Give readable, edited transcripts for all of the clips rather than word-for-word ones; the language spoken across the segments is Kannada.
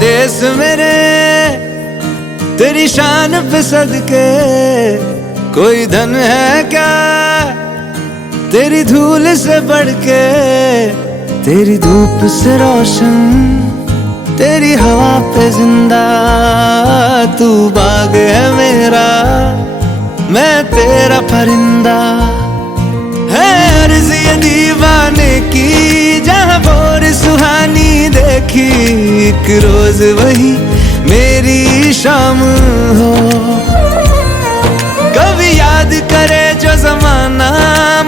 देश मेरे तेरी शान पे सदके, कोई धन है क्या तेरी धूल से बढ़ के। तेरी धूप से रोशन, तेरी हवा पे जिंदा, तू बाग है मेरा, मैं तेरा परिंदा। है अर्ज़ ये दीवाने की, जहाँ भोर सुहानी देखी, एक रोज वही मेरी शाम हो। कभी याद करे जो जमाना,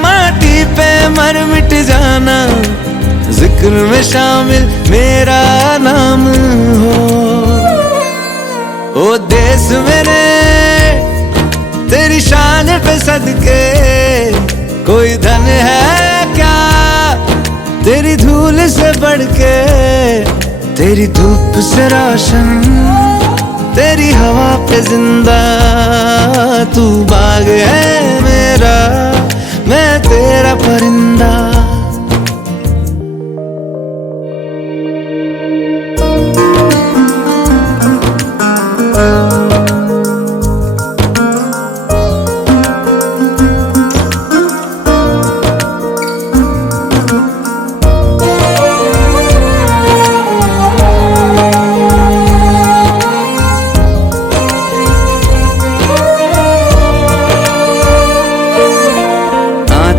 माटी पे मर मिट जाना, जिक्र में शामिल मेरा नाम हो। ओ देश मेरे तेरी शान पे सदके, कोई धन है क्या तेरी धूल से बढ़ के। तेरी धूप से रोशन, तेरी हवा पे जिंदा, तू बाग है मेरा, मैं तेरा परिंदा।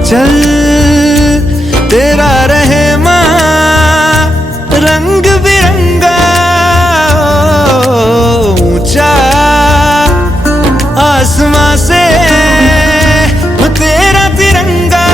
चल तेरा रहे माँ रंग बिरंगा, ऊंचा आसमां से तेरा तिरंगा।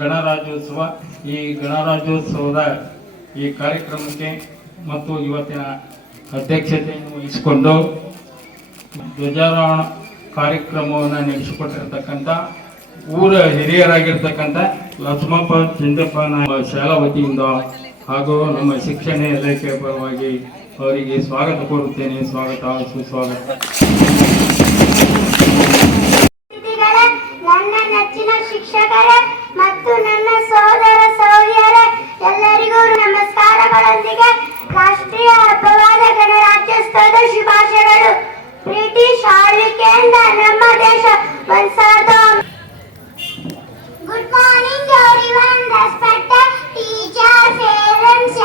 ಗಣರಾಜ್ಯೋತ್ಸವ, ಈ ಗಣರಾಜ್ಯೋತ್ಸವದ ಈ ಕಾರ್ಯಕ್ರಮಕ್ಕೆ ಮತ್ತು ಇವತ್ತಿನ ಅಧ್ಯಕ್ಷತೆಯನ್ನು ವಹಿಸಿಕೊಂಡು ಧ್ವಜಾರೋಹಣ ಕಾರ್ಯಕ್ರಮವನ್ನು ನಡೆಸಿಕೊಟ್ಟಿರ್ತಕ್ಕಂಥ ಊರ ಹಿರಿಯರಾಗಿರ್ತಕ್ಕಂಥ ಲಕ್ಷ್ಮಪ್ಪ ಚಿಂದಪ್ಪ ನಮ್ಮ ಶಾಲಾ ವತಿಯಿಂದ ಹಾಗೂ ನಮ್ಮ ಶಿಕ್ಷಣ ಇಲಾಖೆ ಪರವಾಗಿ ಅವರಿಗೆ ಸ್ವಾಗತ ಕೋರುತ್ತೇನೆ. ಸ್ವಾಗತ, ಸುಸ್ವಾಗತ. ನನ್ನ ನೆಚ್ಚಿನ ಶಿಕ್ಷಕರೇ ಮತ್ತು ನನ್ನ ಸಹೋದರ ಸಹೋದರಿಯರೇ, ಎಲ್ಲರಿಗೂ ನಮಸ್ಕಾರಗಳೊಂದಿಗೆ ರಾಷ್ಟ್ರೀಯ ಹಬ್ಬವಾದ ಗಣರಾಜ್ಯೋತ್ಸವದ ಶುಭಾಶಯಗಳು. ಬ್ರಿಟಿಷ್ ಆಳ್ವಿಕೆಯಿಂದ ನಮ್ಮ ದೇಶ 1000 Good morning everyone, respected teachers, parents,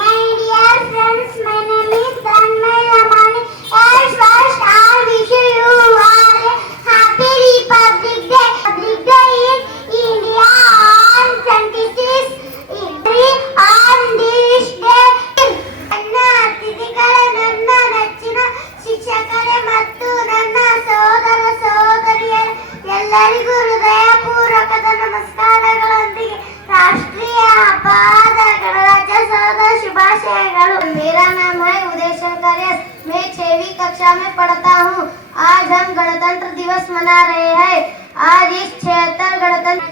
my dear friends. My name is Tanmay Ramani. As first I wish you all a happy Republic Day. Republic Day in India on 26 April. On this day, ನನ್ನ ಅತಿಥಿಗಳೇ, ನನ್ನ ನೆಚ್ಚಿನ ಶಿಕ್ಷಕರೇ ಮತ್ತು ನನ್ನ ಸಹೋದರ ಸಹೋದರಿಯರೇ, ಎಲ್ಲರಿಗೂ ಹೃದಯಪೂರ್ವಕದ ನಮಸ್ಕಾರಗಳೊಂದಿಗೆ ರಾಷ್ಟ್ರೀಯ ಹಬ್ಬದ ಗಣರಾಜ್ಯೋತ್ಸವದ ಶುಭಾಶಯಗಳು. मेरा नाम है उदय शंकर यस, मैं 6वीं कक्षा में पढ़ता हूँ. आज हम गणतंत्र दिवस मना रहे हैं. आज इस 76 गणतंत्र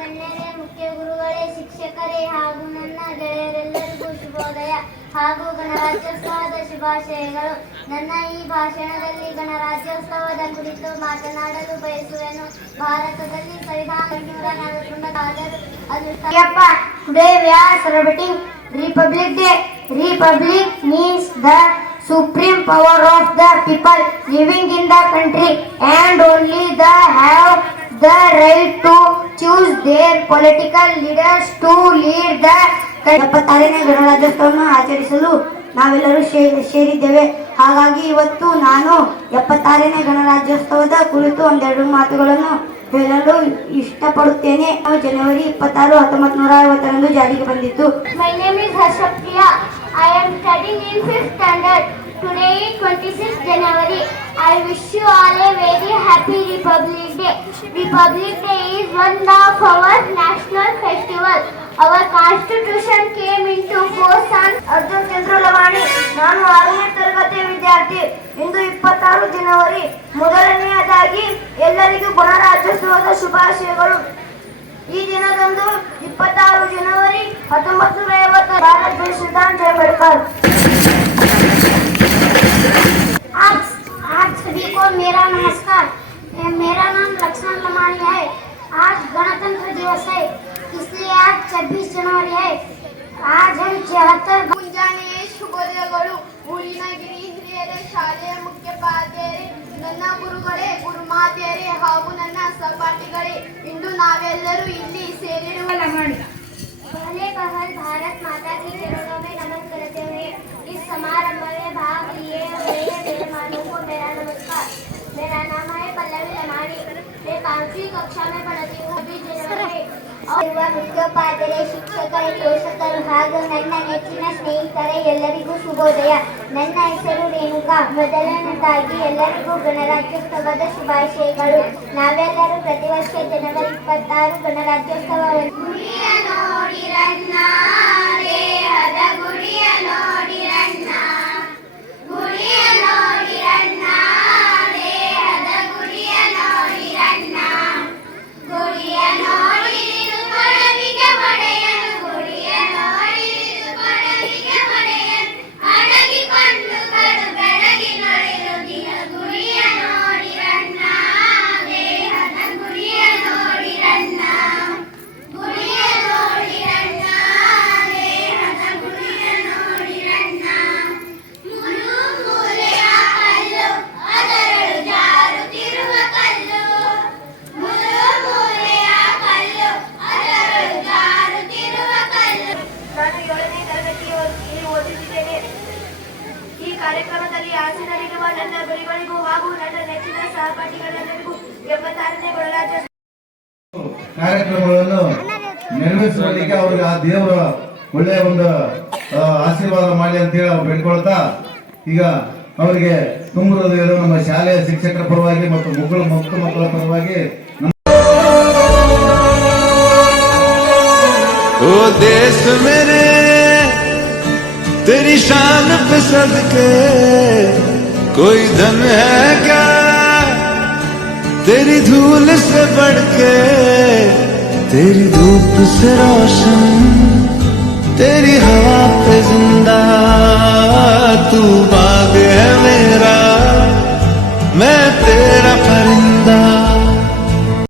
ಗಣ್ಯರೇ, ಮುಖ್ಯ ಗುರುಗಳೇ, ಶಿಕ್ಷಕರೇ ಹಾಗೂ ನನ್ನ ಗೆಳೆಯರೆಲ್ಲರಿಗೂ ಶುಭೋದಯ ಹಾಗೂ ಗಣರಾಜ್ಯೋತ್ಸವದ ಶುಭಾಶಯಗಳು. ನನ್ನ ಈ ಭಾಷಣದಲ್ಲಿ ಗಣರಾಜ್ಯೋತ್ಸವದ ಕುರಿತು ಮಾತನಾಡಲು ಬಯಸುವೆನು. ಭಾರತದಲ್ಲಿ ಸಂವಿಧಾನ 1941 Today we are celebrating Republic Day. Republic means the supreme power of the people living in the country, and only they have the right to choose their political leaders to lead the country. 76ನೇ ಗಣರಾಜ್ಯೋತ್ಸವವನ್ನು ಆಚರಿಸಲು ನಾವೆಲ್ಲರೂ ಸೇರಿದ್ದೇವೆ. ಹಾಗಾಗಿ ಇವತ್ತು ನಾನು 76ನೇ ಗಣರಾಜ್ಯೋತ್ಸವದ ಕುರಿತು ಒಂದೆರಡು ಮಾತುಗಳನ್ನು ಹೇಳಲು ಇಷ್ಟಪಡುತ್ತೇನೆ. ಜನವರಿ 26, 1950ರಂದು ಜಾರಿಗೆ ಬಂದಿತ್ತು. My name is Harshapriya. I am studying in 5th standard. Today is 26th January. I wish you all a very happy Republic Day. Republic Day is one of our national festival. Our constitution came into force on Arjun ಚಂದ್ರಲವಾಣಿ. ನಾನು 6ನೇ ತರಗತಿ ವಿದ್ಯಾರ್ಥಿ. ಇಂದು 26 ಜನವರಿ. ಮೊದಲನೆಯದಾಗಿ ಎಲ್ಲರಿಗೂ ಗಣರಾಜ್ಯೋತ್ಸವದ ಶುಭಾಶಯಗಳು. ಈ ದಿನದಂದು 26 ಜನವರಿ 1950 ಭಾರತ ದೇಶದ ಜಯ ಅಂಬೇಡ್ಕರ್. आज सभी को मेरा नमस्कार. मेरा नाम लक्ष्मण लमानी है. आज गणतंत्र दिवस है, इसलिए आज 26 जनवरी है. आज हम 74 ಮುಂಜಾನೆ ಶುಭೋದಯಗಳು. ಊರಿನಗಿರಿ ಹಿರಿಯರೇ, ಶಾಲೆಯ ಮುಖ್ಯೋಪಾಧ್ಯಾಯರೇ, ನನ್ನ ಗುರುಗಳೇ, ಗುರುಮಾತೆಯರೇ ಹಾಗೂ ನನ್ನ ಸಹಪಾಠಿಗಳೇ, ಇಂದು ನಾವೆಲ್ಲರೂ ಇಲ್ಲಿ ಸೇರಿರುವ पहले पहल भारत माता की चरणों में नमन करते हुए इस समारंभ में भाग लिए हुए मेहमानों को मेरा नमस्कार. मेरा नाम है पल्लवी लमानी. मैं 5वीं कक्षा में पढ़ती हूँ. 26 जनवರಿ ಯುವ ಮುಖ್ಯೋಪಾಧ್ಯಾಯರೇ, ಶಿಕ್ಷಕರೇ, ಪೋಷಕರು ಹಾಗೂ ನನ್ನ ನೆಚ್ಚಿನ ಸ್ನೇಹಿತರೆ, ಎಲ್ಲರಿಗೂ ಶುಭೋದಯ. ನನ್ನ ಹೆಸರು ರೇಣುಕಾ. ಮೊದಲನೇದಾಗಿ ಎಲ್ಲರಿಗೂ ಗಣರಾಜ್ಯೋತ್ಸವದ ಶುಭಾಶಯಗಳು. ನಾವೆಲ್ಲರೂ ಪ್ರತಿ ವರ್ಷ ಜನವರಿ 26 ಗಣರಾಜ್ಯೋತ್ಸವವನ್ನು ಗುಡಿಯ ನೋಡಿರಣ್ಣ, ದೇಹದ ಗುಡಿಯ ನೋಡಿರಣ್ಣ, ಗುಡಿಯ ನೋಡಿರಣ್ಣ, ದೇಹದ ಗುಡಿಯ ನೋಡಿರಣ್ಣ, ಗುಡಿಯ ನೋಡಿರು ಕೊಡವಿಗೆ ಒಡೆಯನು, ಗುಡಿಯ ನೋಡಿರು ಕೊಡವಿಗೆ ಒಡೆಯನು, ಅಡಗಿಕೊಂಡು ಕಡು ಬೆಳಗಿ ನಡೆದು ದಿನ ಗುಡಿಯ ನೋಡಿರಣ್ಣ, ದೇಹದ ಗುಡಿಯ ನೋಡಿರಣ್ಣ, ಗುಡಿಯ ನೋಡಿರಣ್ಣ, ದೇಹದ ಗುಡಿಯ ನೋಡಿರಣ್ಣ, ಮುರು ಮೂಲೆಯ ಕಲ್ಲು ಅದರಳು ಜಾರುತ್ತಿರುವ ಕಲ್ಲು, ಮುರು ಮೂಲೆಯ ಕಲ್ಲು ಅದರಳು ಜಾರುತ್ತಿರುವ ಕಲ್ಲು. ನಾನು 7ನೇ ತರಗತಿಯಲ್ಲಿ ಓದುತ್ತಿದ್ದೇನೆ. ಈ ಕಾರ್ಯಕ್ರಮದಲ್ಲಿ ಹಾಸನಲ್ಲಿರುವ ನನ್ನ ಗುರುಗಳಿಗೂ ಹಾಗೂ ನನ್ನ ನೆಚ್ಚಿನ ಸಹಪಾಠಿಗಳೆಲ್ಲರಿಗೂ 76ನೇ ಗಣರಾಜ್ಯೋತ್ಸವ ಕಾರ್ಯಕ್ರಮಗಳನ್ನು ನೆರವೇರಿಸುವಲ್ಲಿಗೆ ಅವ್ರಿಗೆ ಆ ದೇವರ ಒಳ್ಳೆಯ ಒಂದು ಆಶೀರ್ವಾದ ಮಾಡಿ ಅಂತೇಳಿ ಅವ್ರು ಬೇಡ್ಕೊಳ್ತಾ, ಈಗ ಅವರಿಗೆ ತುಂಬ ಹೃದಯದ ನಮ್ಮ ಶಾಲೆಯ ಶಿಕ್ಷಕರ ಪರವಾಗಿ ಮತ್ತು ಮಕ್ಕಳ ಪರವಾಗಿ ओ देश मेरे तेरी शान पे सदके कोई धन है क्या तेरी धूल से बढ़ के, तेरी धूप से रोशन, तेरी हवा पे जिंदा, तू बाग है मेरा, मैं तेरा परिंदा.